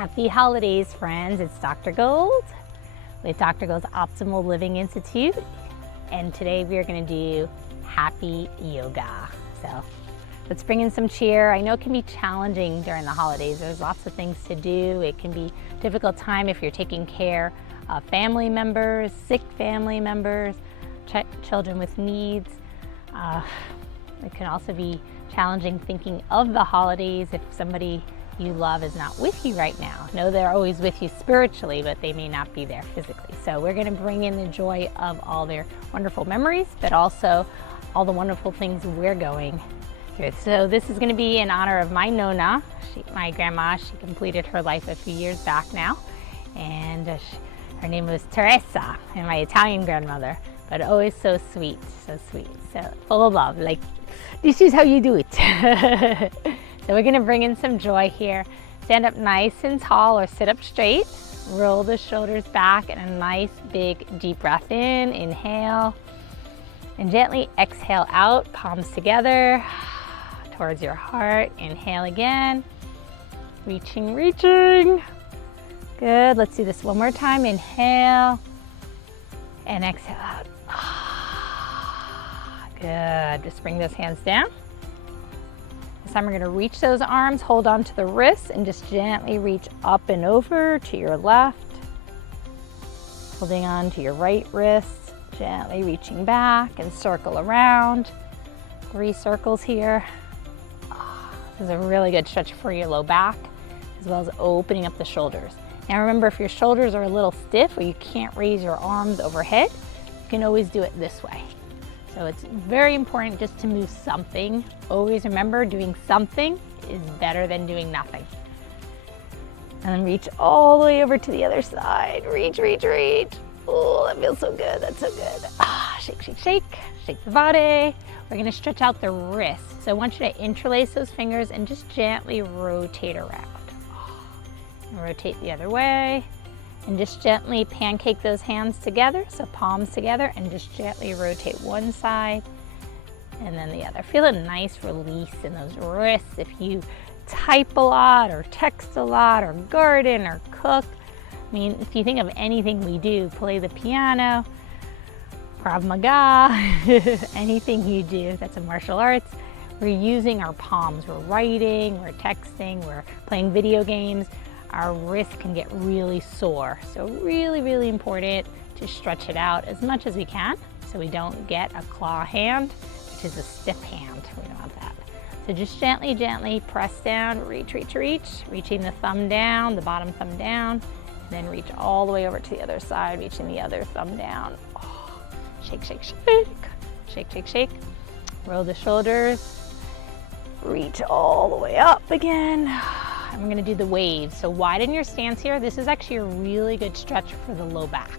Happy holidays, friends. It's Dr. Gold with Dr. Gold's Optimal Living Institute. And today we are going to do happy yoga. So let's bring in some cheer. I know it can be challenging during the holidays. There's lots of things to do. It can be a difficult time if you're taking care of family members, sick family members, children with needs. It can also be challenging thinking of the holidays if somebody you love is not with you right now. No, they're always with you spiritually, but they may not be there physically. So we're going to bring in the joy of all their wonderful memories, but also all the wonderful things we're going through. So this is going to be in honor of my Nona. My grandma, she completed her life a few years back now, and her name was Teresa, and my Italian grandmother, but always so sweet, so full of love. Like, this is how you do it. So we're gonna bring in some joy here. Stand up nice and tall or sit up straight. Roll the shoulders back and a nice big deep breath in. Inhale and gently exhale out, palms together towards your heart. Inhale again. Reaching. Good, let's do this one more time. Inhale and exhale out. Good, just bring those hands down. This time we're going to reach those arms, hold on to the wrists, and just gently reach up and over to your left. Holding on to your right wrist, gently reaching back and circle around. 3 circles here. This is a really good stretch for your low back, as well as opening up the shoulders. Now remember, if your shoulders are a little stiff or you can't raise your arms overhead, you can always do it this way. So it's very important just to move something. Always remember, doing something is better than doing nothing. And then reach all the way over to the other side. Reach. Oh, that feels so good, that's so good. Shake the body. We're gonna stretch out the wrists. So I want you to interlace those fingers and just gently rotate around. And rotate the other way. And just gently pancake those hands together, so palms together, and just gently rotate one side and then the other. Feel a nice release in those wrists. If you type a lot or text a lot or garden or cook, I mean, if you think of anything we do, play the piano, Krav Maga, anything you do that's a martial arts, we're using our palms. We're writing, we're texting, we're playing video games. Our wrist can get really sore. So really important to stretch it out as much as we can so we don't get a claw hand, which is a stiff hand. We don't want that. So just gently press down, reach, reaching the thumb down, the bottom thumb down, and then reach all the way over to the other side, reaching the other thumb down. Oh, shake. Roll the shoulders, reach all the way up again. And we're gonna do the waves. So widen your stance here. This is actually a really good stretch for the low back.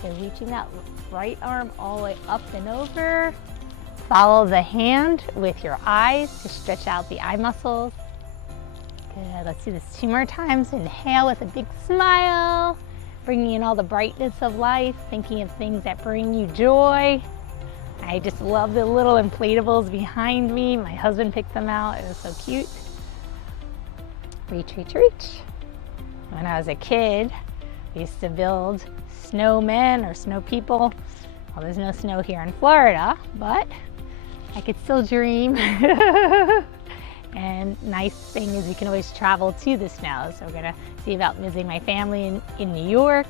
So reaching that right arm all the way up and over. Follow the hand with your eyes to stretch out the eye muscles. Good, let's do this 2 more times. Inhale with a big smile, bringing in all the brightness of life, thinking of things that bring you joy. I just love the little inflatables behind me. My husband picked them out, it was so cute. Reach. When I was a kid, we used to build snowmen or snow people. Well, there's no snow here in Florida, but I could still dream. And nice thing is you can always travel to the snow. So we're gonna see about visiting my family in New York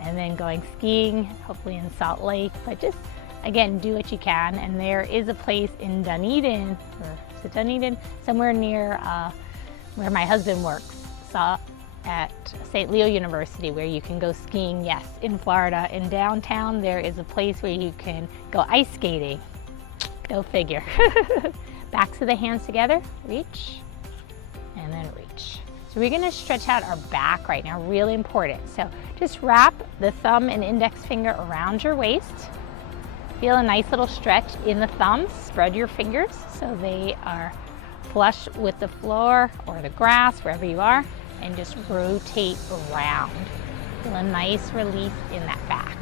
and then going skiing, hopefully in Salt Lake. But just, again, do what you can. And there is a place in Dunedin, or is it Dunedin? Somewhere near where my husband works, at St. Leo University, where you can go skiing. Yes, in Florida, in downtown, there is a place where you can go ice skating. Go figure. Backs of the hands together, reach, and then reach. So we're gonna stretch out our back right now, really important. So just wrap the thumb and index finger around your waist. Feel a nice little stretch in the thumbs. Spread your fingers so they are flush with the floor or the grass, wherever you are, and just rotate around. Feel a nice release in that back.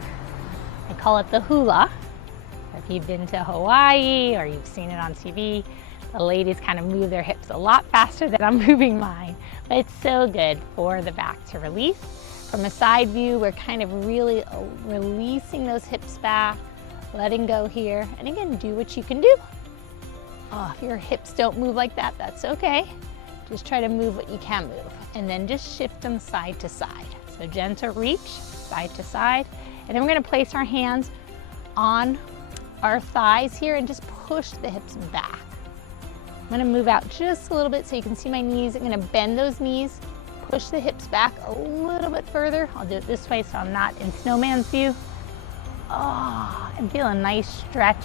I call it the hula. If you've been to Hawaii or you've seen it on TV, the ladies kind of move their hips a lot faster than I'm moving mine. But it's so good for the back to release. From a side view, we're kind of really releasing those hips back, letting go here. And again, do what you can do. Oh, if your hips don't move like that, that's okay. Just try to move what you can move. And then just shift them side to side. So gentle reach, side to side. And then we're gonna place our hands on our thighs here and just push the hips back. I'm gonna move out just a little bit so you can see my knees. I'm gonna bend those knees, push the hips back a little bit further. I'll do it this way so I'm not in snowman's view. Oh, and feel a nice stretch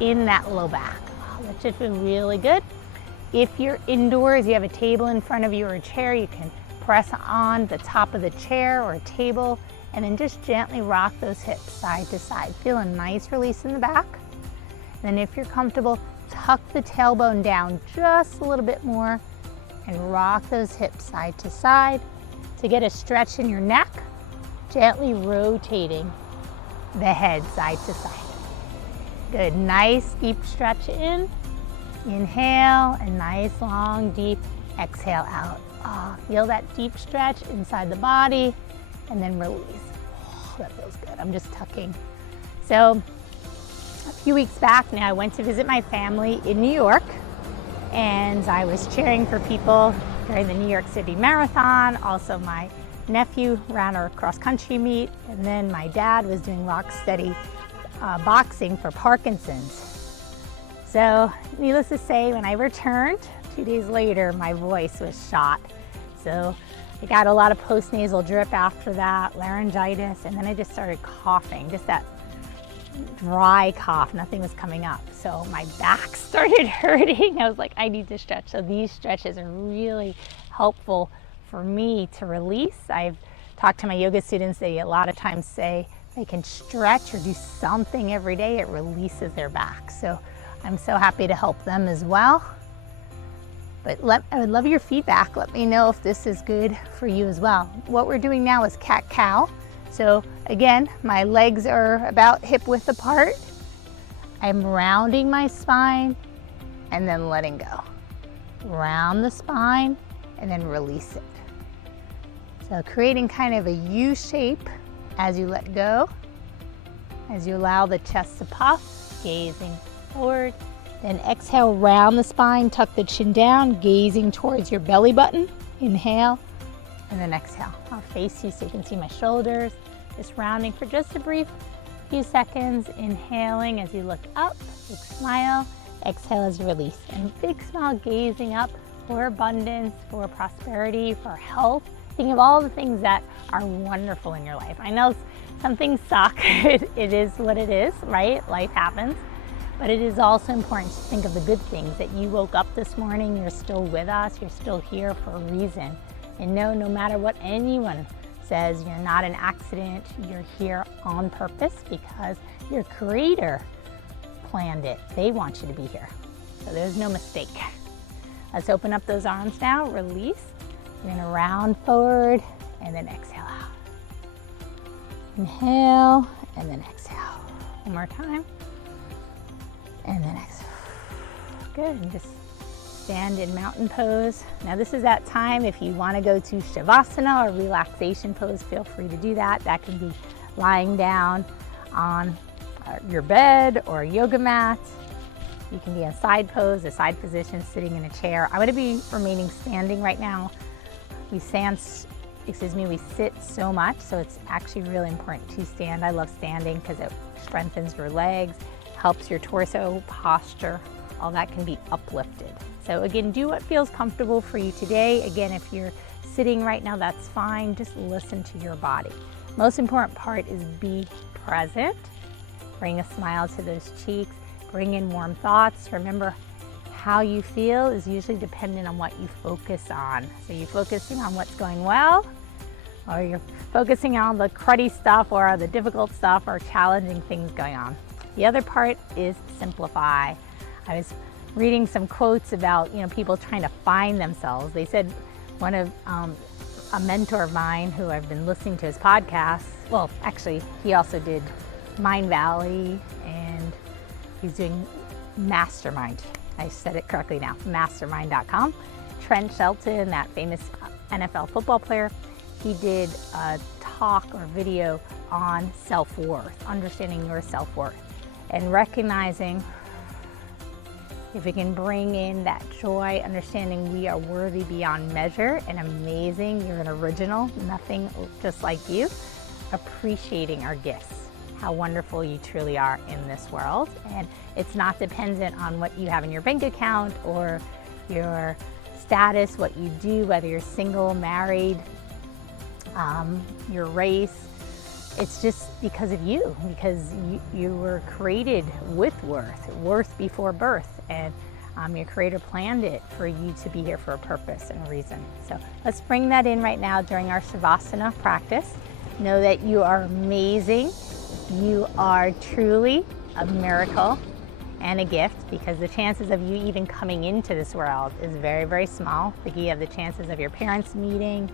in that low back. Oh, that should feel really good. If you're indoors, you have a table in front of you or a chair, you can press on the top of the chair or a table and then just gently rock those hips side to side. Feel a nice release in the back. And then if you're comfortable, tuck the tailbone down just a little bit more and rock those hips side to side to get a stretch in your neck, gently rotating the head side to side. Good, nice deep stretch in. Inhale, and nice long deep exhale out. Oh, feel that deep stretch inside the body and then release. Oh, that feels good. I'm just tucking. So a few weeks back now, I went to visit my family in New York, and I was cheering for people during the New York City Marathon. Also, my nephew ran a cross-country meet, and then my dad was doing rock steady boxing for Parkinson's. So needless to say, when I returned 2 days later, my voice was shot. So I got a lot of postnasal drip after that, laryngitis, and then I just started coughing, just that dry cough, nothing was coming up. So my back started hurting. I was like, I need to stretch. So these stretches are really helpful for me to release. I've talked to my yoga students, they a lot of times say they can stretch or do something every day, it releases their back. So I'm so happy to help them as well. But I would love your feedback. Let me know if this is good for you as well. What we're doing now is cat-cow. So again, my legs are about hip width apart. I'm rounding my spine and then letting go. Round the spine and then release it. So creating kind of a U shape as you let go, as you allow the chest to puff, gazing forward. Then exhale, round the spine, tuck the chin down, gazing towards your belly button. Inhale, and then exhale. I'll face you so you can see my shoulders. Just rounding for just a brief few seconds. Inhaling as you look up, big smile. Exhale as you release. And big smile, gazing up for abundance, for prosperity, for health. Think of all the things that are wonderful in your life. I know some things suck. It is what it is, right? Life happens. But it is also important to think of the good things, that you woke up this morning, you're still with us, you're still here for a reason. And no matter what anyone says, you're not an accident, you're here on purpose because your creator planned it. They want you to be here. So there's no mistake. Let's open up those arms now, release. You're gonna round forward and then exhale out. Inhale and then exhale. One more time. And then exhale. Good, and just stand in mountain pose. Now this is that time, if you wanna go to Shavasana or relaxation pose, feel free to do that. That can be lying down on your bed or a yoga mat. You can be in side pose, a side position, sitting in a chair. I'm gonna be remaining standing right now. We sit so much, so it's actually really important to stand. I love standing because it strengthens your legs, helps your torso, posture, all that can be uplifted. So again, do what feels comfortable for you today. Again, if you're sitting right now, that's fine. Just listen to your body. Most important part is be present. Bring a smile to those cheeks. Bring in warm thoughts. Remember, how you feel is usually dependent on what you focus on. So you're focusing on what's going well, or you're focusing on the cruddy stuff or the difficult stuff or challenging things going on. The other part is simplify. I was reading some quotes about people trying to find themselves. They said one of a mentor of mine who I've been listening to his podcast, well actually he also did Mind Valley and he's doing Mastermind. I said it correctly now, mastermind.com. Trent Shelton, that famous NFL football player. He did a talk or video on self-worth, understanding your self-worth, and recognizing if we can bring in that joy, understanding we are worthy beyond measure and amazing, you're an original, nothing just like you, appreciating our gifts, how wonderful you truly are in this world. And it's not dependent on what you have in your bank account or your status, what you do, whether you're single, married, your race. It's just because of you, because you were created with worth before birth, and your Creator planned it for you to be here for a purpose and a reason. So let's bring that in right now during our Shavasana practice. Know that you are amazing. You are truly a miracle and a gift, because the chances of you even coming into this world is very, very small. You have the chances of your parents meeting,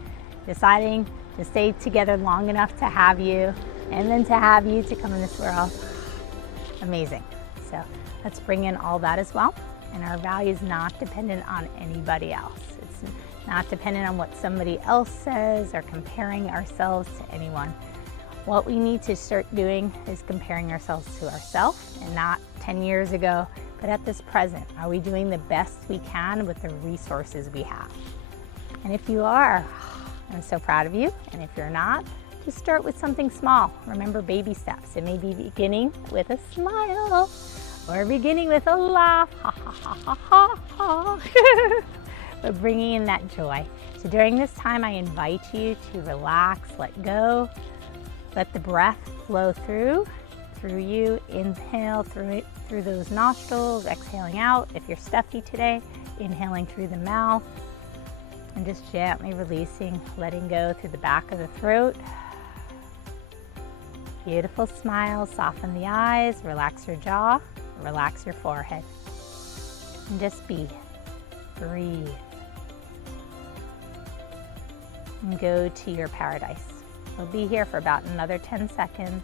deciding to stay together long enough to have you, and then to have you to come in this world. Amazing. So let's bring in all that as well. And our value is not dependent on anybody else. It's not dependent on what somebody else says or comparing ourselves to anyone. What we need to start doing is comparing ourselves to ourselves, and not 10 years ago, but at this present. Are we doing the best we can with the resources we have? And if you are, I'm so proud of you. And if you're not, just start with something small. Remember, baby steps. It may be beginning with a smile or beginning with a laugh, ha ha ha ha ha ha. But bringing in that joy. So during this time, I invite you to relax, let go, let the breath flow through you. Inhale through those nostrils, exhaling out. If you're stuffy today, inhaling through the mouth. And just gently releasing, letting go through the back of the throat. Beautiful smile, soften the eyes, relax your jaw, relax your forehead. And just be, breathe. And go to your paradise. We'll be here for about another 10 seconds.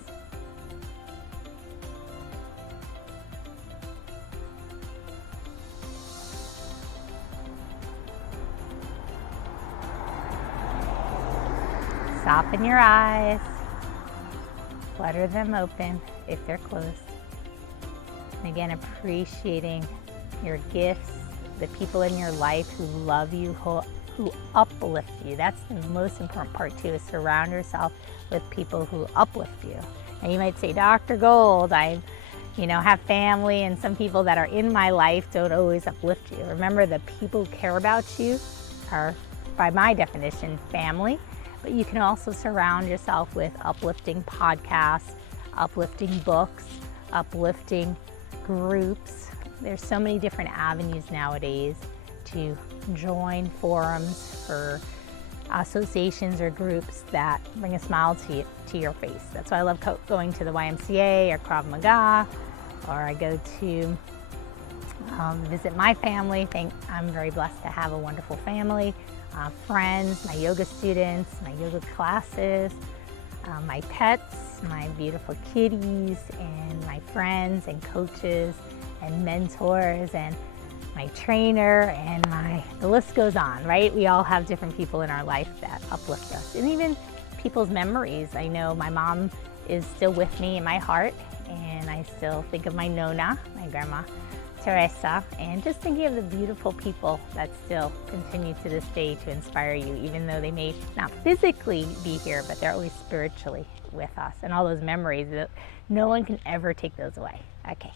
Soften your eyes, flutter them open if they're closed. And again, appreciating your gifts, the people in your life who love you, who uplift you. That's the most important part too, is surround yourself with people who uplift you. And you might say, Dr. Gold, I have family, and some people that are in my life don't always uplift you. Remember, the people who care about you are, by my definition, family. But you can also surround yourself with uplifting podcasts, uplifting books, uplifting groups. There's so many different avenues nowadays to join forums for associations or groups that bring a smile to your face. That's why I love going to the YMCA or Krav Maga, or I go to visit my family. I'm very blessed to have a wonderful family. Friends, my yoga students, my yoga classes, my pets, my beautiful kitties, and my friends and coaches and mentors, and my trainer, and the list goes on, right? We all have different people in our life that uplift us, and even people's memories. I know my mom is still with me in my heart, and I still think of my Nona, my grandma, Teresa, and just thinking of the beautiful people that still continue to this day to inspire you, even though they may not physically be here, but they're always spiritually with us. And all those memories, no one can ever take those away. Okay,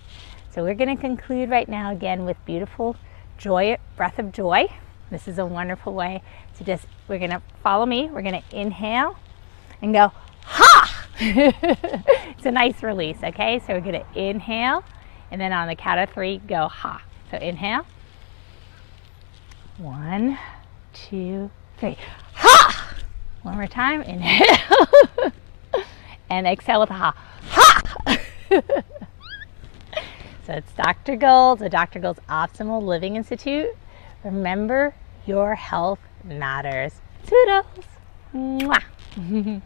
so we're going to conclude right now again with beautiful joy, breath of joy. This is a wonderful way to we're going to follow me. We're going to inhale and go, ha! It's a nice release, okay? So we're going to inhale. And then on the count of 3, go ha. So inhale. 1, 2, 3. Ha! One more time. Inhale. And exhale with a ha. Ha! So it's Dr. Gold, the Dr. Gold's Optimal Living Institute. Remember, your health matters. Toodles. Mwah.